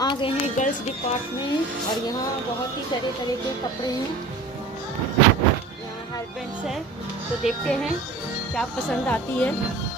आ गए हैं girls department और यहाँ बहुत ही तरह तरह के कपड़े हैं। यहाँ हेयर बैंड्स है, तो देखते हैं क्या पसंद आती है।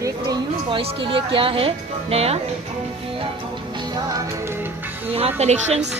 देख रही हूँ बॉयज़ के लिए क्या है नया। यहाँ कलेक्शंस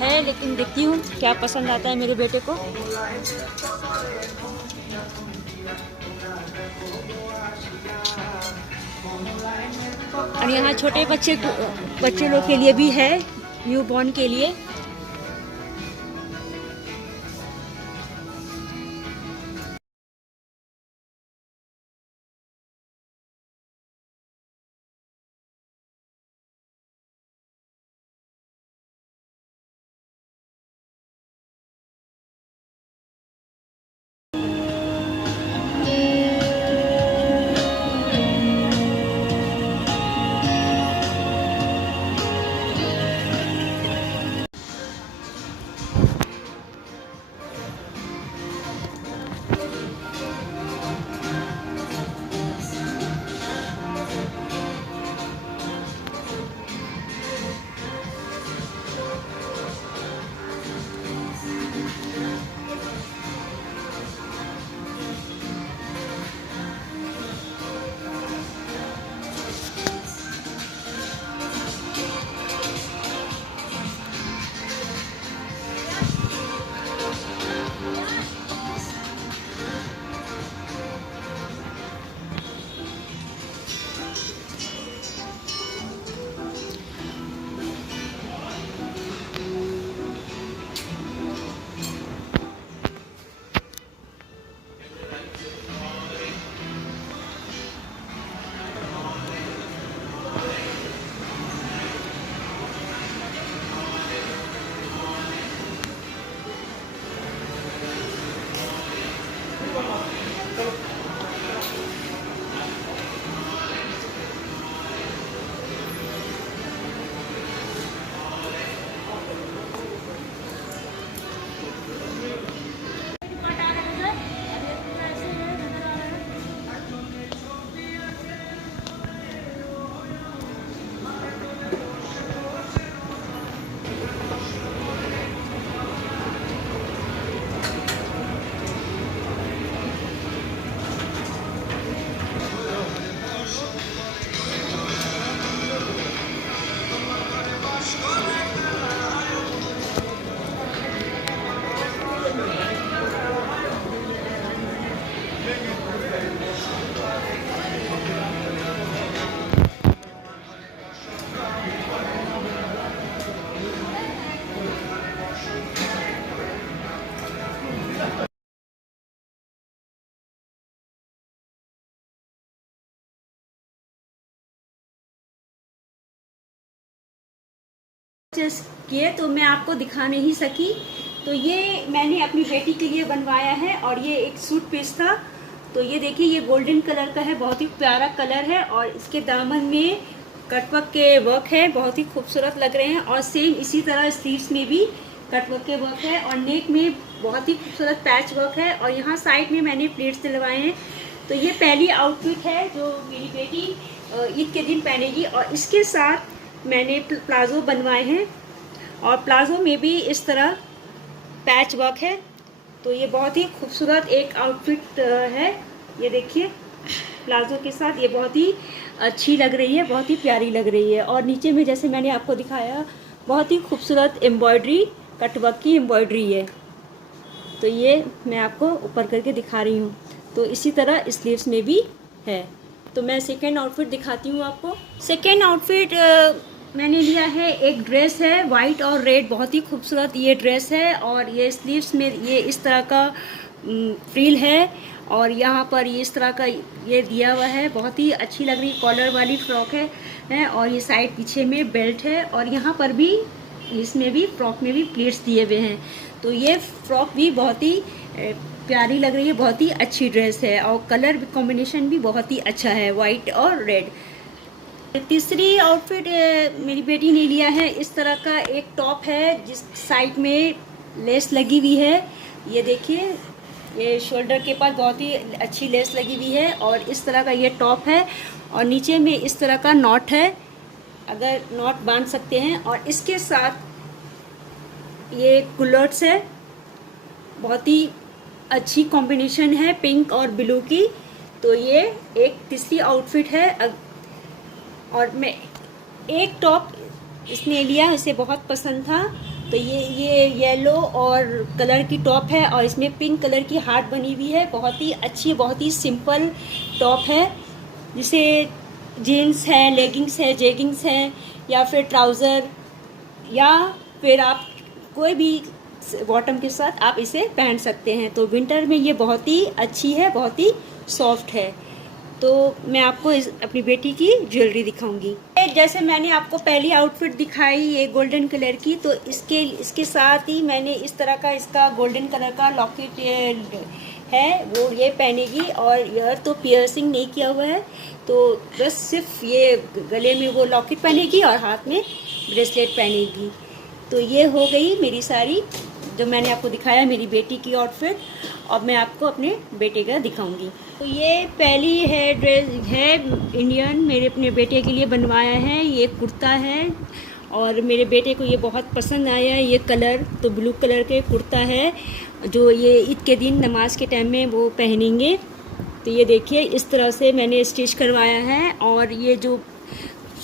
है, लेकिन देखती हूँ क्या पसंद आता है मेरे बेटे को। और यहाँ छोटे बच्चे लोग के लिए भी है, न्यू बॉर्न के लिए। किए तो मैं आपको दिखा नहीं सकी। तो ये मैंने अपनी बेटी के लिए बनवाया है और ये एक सूट पीस था। तो ये देखिए, ये गोल्डन कलर का है, बहुत ही प्यारा कलर है और इसके दामन में कटवर्क के वर्क है, बहुत ही खूबसूरत लग रहे हैं। और सेम इसी तरह स्लीव्स में भी कटवर्क के वर्क है और नेक में बहुत ही खूबसूरत पैच वर्क है। और यहाँ साइड में मैंने प्लेट्स दिलवाए हैं। तो ये पहली आउटफिट है जो मेरी बेटी ईद के दिन पहनेगी। और इसके साथ मैंने प्लाजो बनवाए हैं और प्लाजो में भी इस तरह पैच वर्क है। तो ये बहुत ही खूबसूरत एक आउटफिट है। ये देखिए, प्लाजो के साथ ये बहुत ही अच्छी लग रही है, बहुत ही प्यारी लग रही है। और नीचे में जैसे मैंने आपको दिखाया, बहुत ही खूबसूरत एम्ब्रॉयडरी, कटवर्क की एम्ब्रॉयडरी है। तो ये मैं आपको ऊपर करके दिखा रही हूँ। तो इसी तरह स्लीव्स में भी है। तो मैं सेकेंड आउटफिट दिखाती हूँ आपको। सेकेंड आउटफिट मैंने लिया है, एक ड्रेस है वाइट और रेड, बहुत ही खूबसूरत ये ड्रेस है। और ये स्लीव्स में ये इस तरह का फ्रिल है और यहाँ पर ये इस तरह का ये दिया हुआ है, बहुत ही अच्छी लग रही कॉलर वाली फ्रॉक है। और ये साइड पीछे में बेल्ट है और यहाँ पर भी इसमें भी फ्रॉक में भी प्लेट्स दिए हुए हैं। तो ये फ्रॉक भी बहुत ही प्यारी लग रही है, बहुत ही अच्छी ड्रेस है और कलर कॉम्बिनेशन भी बहुत ही अच्छा है, वाइट और रेड। तीसरी आउटफिट मेरी बेटी ने लिया है, इस तरह का एक टॉप है जिस साइड में लेस लगी हुई है। ये देखिए, ये शोल्डर के पास बहुत ही अच्छी लेस लगी हुई है और इस तरह का ये टॉप है और नीचे में इस तरह का नॉट है, अगर नॉट बांध सकते हैं। और इसके साथ ये कुलर्ट्स है, बहुत ही अच्छी कॉम्बिनेशन है पिंक और ब्लू की। तो ये एक तीसरी आउटफिट है। और मैं एक टॉप इसने लिया, इसे बहुत पसंद था। तो ये येलो और कलर की टॉप है और इसमें पिंक कलर की हार्ट बनी हुई है, बहुत ही अच्छी, बहुत ही सिंपल टॉप है, जिसे जीन्स है, लेगिंग्स है, जेगिंग्स है या फिर ट्राउज़र या फिर आप कोई भी बॉटम के साथ आप इसे पहन सकते हैं। तो विंटर में ये बहुत ही अच्छी है, बहुत ही सॉफ्ट है। तो मैं आपको अपनी बेटी की ज्वेलरी दिखाऊंगी। जैसे मैंने आपको पहली आउटफिट दिखाई ये गोल्डन कलर की, तो इसके साथ ही मैंने इस तरह का इसका गोल्डन कलर का लॉकेट है, वो ये पहनेगी। और ईयर तो पियर्सिंग नहीं किया हुआ है, तो बस सिर्फ ये गले में वो लॉकेट पहनेगी और हाथ में ब्रेसलेट पहनेगी। तो ये हो गई मेरी सारी जो मैंने आपको दिखाया मेरी बेटी की आउटफिट। अब मैं आपको अपने बेटे का दिखाऊंगी। तो ये पहली है ड्रेस है इंडियन, मेरे अपने बेटे के लिए बनवाया है। ये कुर्ता है और मेरे बेटे को ये बहुत पसंद आया है ये कलर। तो ब्लू कलर के कुर्ता है जो ये ईद के दिन नमाज के टाइम में वो पहनेंगे। तो ये देखिए, इस तरह से मैंने स्टिच करवाया है। और ये जो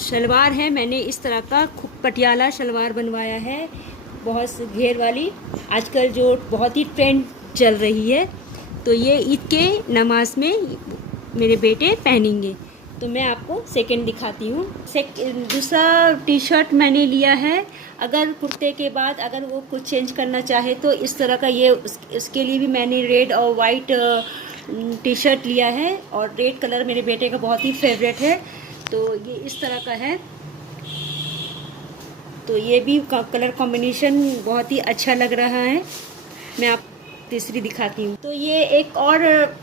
शलवार है, मैंने इस तरह का पटियाला शलवार बनवाया है, बहुत घेर वाली, आजकल जो बहुत ही ट्रेंड चल रही है। तो ये ईद के नमाज में मेरे बेटे पहनेंगे। तो मैं आपको सेकंड दिखाती हूँ। दूसरा टी शर्ट मैंने लिया है, अगर कुर्ते के बाद अगर वो कुछ चेंज करना चाहे तो इस तरह का ये इसके लिए भी मैंने रेड और वाइट टी शर्ट लिया है। और रेड कलर मेरे बेटे का बहुत ही फेवरेट है, तो ये इस तरह का है। तो ये भी कलर कॉम्बिनेशन बहुत ही अच्छा लग रहा है। मैं आप तीसरी दिखाती हूँ। तो ये एक और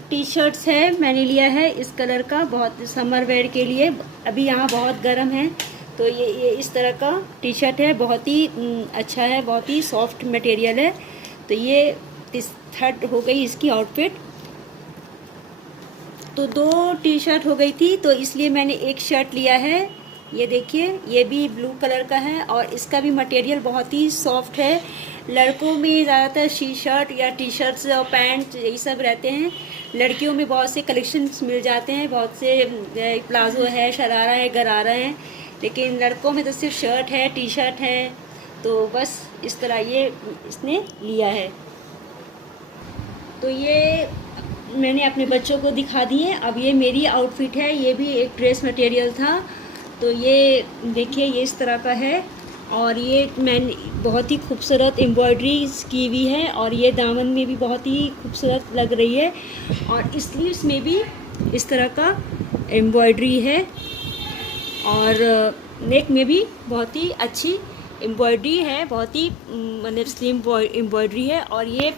टी शर्ट्स है मैंने लिया है इस कलर का, बहुत समर वेयर के लिए, अभी यहाँ बहुत गर्म है। तो ये इस तरह का टी शर्ट है, बहुत ही अच्छा है, बहुत ही सॉफ्ट मटेरियल है। तो ये थर्ड हो गई इसकी आउटफिट। तो दो टी शर्ट हो गई थी, तो इसलिए मैंने एक शर्ट लिया है। ये देखिए, ये भी ब्लू कलर का है और इसका भी मटेरियल बहुत ही सॉफ्ट है। लड़कों में ज़्यादातर टी शर्ट या टी शर्ट्स और पैंट यही सब रहते हैं। लड़कियों में बहुत से कलेक्शंस मिल जाते हैं, बहुत से प्लाजो है, शरारा है, गरारा है। लेकिन लड़कों में तो सिर्फ शर्ट है, टी शर्ट है। तो बस इस तरह ये इसने लिया है। तो ये मैंने अपने बच्चों को दिखा दिए। अब ये मेरी आउटफिट है, ये भी एक ड्रेस मटेरियल था। तो ये देखिए, ये इस तरह का है और ये मैंने बहुत ही खूबसूरत एम्ब्रॉयडरी की हुई है और ये दामन में भी बहुत ही खूबसूरत लग रही है और स्लीव्स में भी इस तरह का एम्ब्रॉयडरी है और नेक में भी बहुत ही अच्छी एम्ब्रॉयडरी है, बहुत ही मतलब स्लिम एम्ब्रॉयडरी है। और ये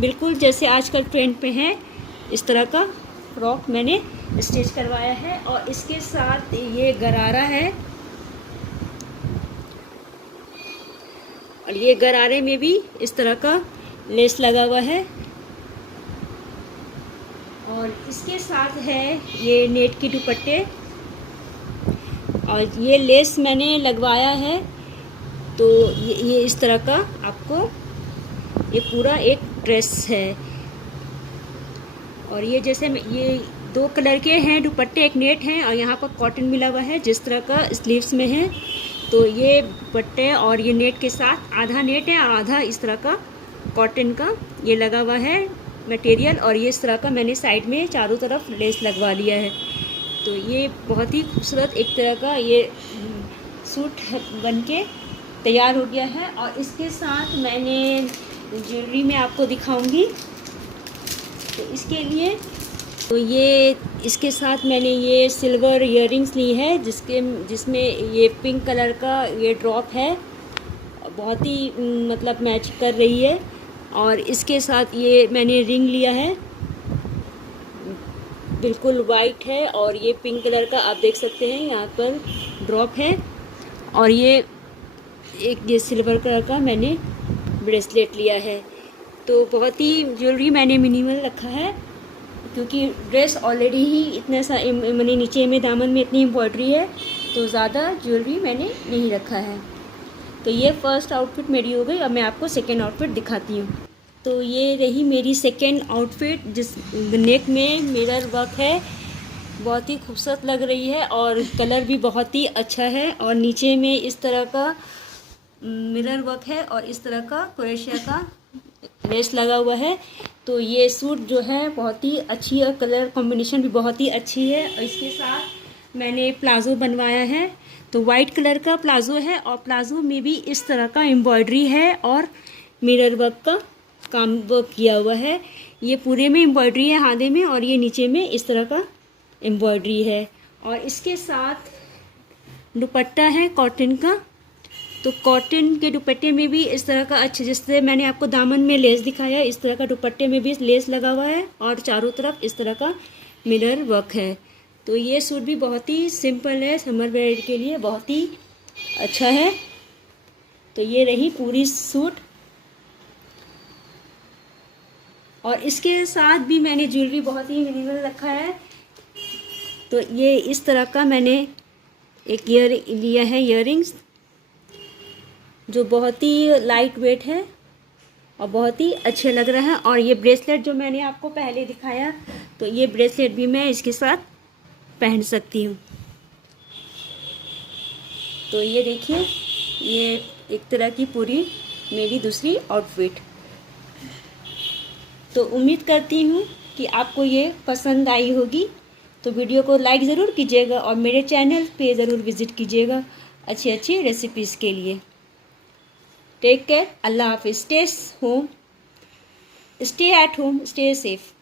बिल्कुल जैसे आजकल ट्रेंड पे है, इस तरह का फ्रॉक मैंने स्टिच करवाया है। और इसके साथ ये गरारा है और ये गरारे में भी इस तरह का लेस लगा हुआ है। और इसके साथ है ये नेट के दुपट्टे और ये लेस मैंने लगवाया है। तो ये इस तरह का आपको ये पूरा एक ड्रेस है। और ये जैसे ये दो कलर के हैं दुपट्टे, एक नेट है और यहाँ पर कॉटन मिला हुआ है जिस तरह का स्लीव्स में है। तो ये दुपट्टे और ये नेट के साथ आधा नेट है और आधा इस तरह का कॉटन का ये लगा हुआ है मटेरियल, और ये इस तरह का मैंने साइड में चारों तरफ लेस लगवा लिया है। तो ये बहुत ही खूबसूरत एक तरह का ये सूट बन के तैयार हो गया है। और इसके साथ मैंने ज्वेलरी में आपको दिखाऊंगी। तो इसके लिए तो ये इसके साथ मैंने ये सिल्वर इयररिंग्स ली है, जिसमें ये पिंक कलर का ये ड्रॉप है, बहुत ही मतलब मैच कर रही है। और इसके साथ ये मैंने रिंग लिया है, बिल्कुल वाइट है, और ये पिंक कलर का आप देख सकते हैं यहाँ पर ड्रॉप है। और ये सिल्वर कलर का मैंने ब्रेसलेट लिया है। तो बहुत ही ज्वेलरी मैंने मिनिमल रखा है, क्योंकि ड्रेस ऑलरेडी ही इतना सा मैंने नीचे में दामन में इतनी एम्ब्रॉयडरी है, तो ज़्यादा ज्वेलरी मैंने नहीं रखा है। तो ये फर्स्ट आउटफिट मेरी हो गई। अब मैं आपको सेकेंड आउटफिट दिखाती हूँ। तो ये रही मेरी सेकेंड आउटफिट, जिस नेक में मिरर वर्क है, बहुत ही खूबसूरत लग रही है और कलर भी बहुत ही अच्छा है। और नीचे में इस तरह का मिरर वर्क है और इस तरह का क्रोशिया का लेस लगा हुआ है। तो ये सूट जो है बहुत ही अच्छी है, कलर कॉम्बिनेशन भी बहुत ही अच्छी है। और इसके साथ मैंने प्लाज़ो बनवाया है, तो वाइट कलर का प्लाज़ो है, और प्लाज़ो में भी इस तरह का एम्ब्रॉयडरी है और मिरर वर्क का काम वर्क किया हुआ है। ये पूरे में एम्ब्रॉयडरी है आधे में, और ये नीचे में इस तरह का एम्ब्रॉयडरी है। और इसके साथ दुपट्टा है कॉटन का। तो कॉटन के दुपट्टे में भी इस तरह का अच्छा, जिससे मैंने आपको दामन में लेस दिखाया, इस तरह का दुपट्टे में भी लेस लगा हुआ है और चारों तरफ इस तरह का मिरर वर्क है। तो ये सूट भी बहुत ही सिंपल है, समर वेयर के लिए बहुत ही अच्छा है। तो ये रही पूरी सूट। और इसके साथ भी मैंने ज्वेलरी बहुत ही मिनिमल रखा है। तो ये इस तरह का मैंने एक लिया है इयररिंग्स, जो बहुत ही लाइट वेट है और बहुत ही अच्छे लग रहा है। और ये ब्रेसलेट जो मैंने आपको पहले दिखाया, तो ये ब्रेसलेट भी मैं इसके साथ पहन सकती हूँ। तो ये देखिए, ये एक तरह की पूरी मेरी दूसरी आउटफिट। तो उम्मीद करती हूँ कि आपको ये पसंद आई होगी। तो वीडियो को लाइक ज़रूर कीजिएगा और मेरे चैनल पे ज़रूर विज़िट कीजिएगा अच्छी अच्छी रेसिपीज़ के लिए। टेक केयर, अल्लाह हाफिज़, stay at home, stay safe.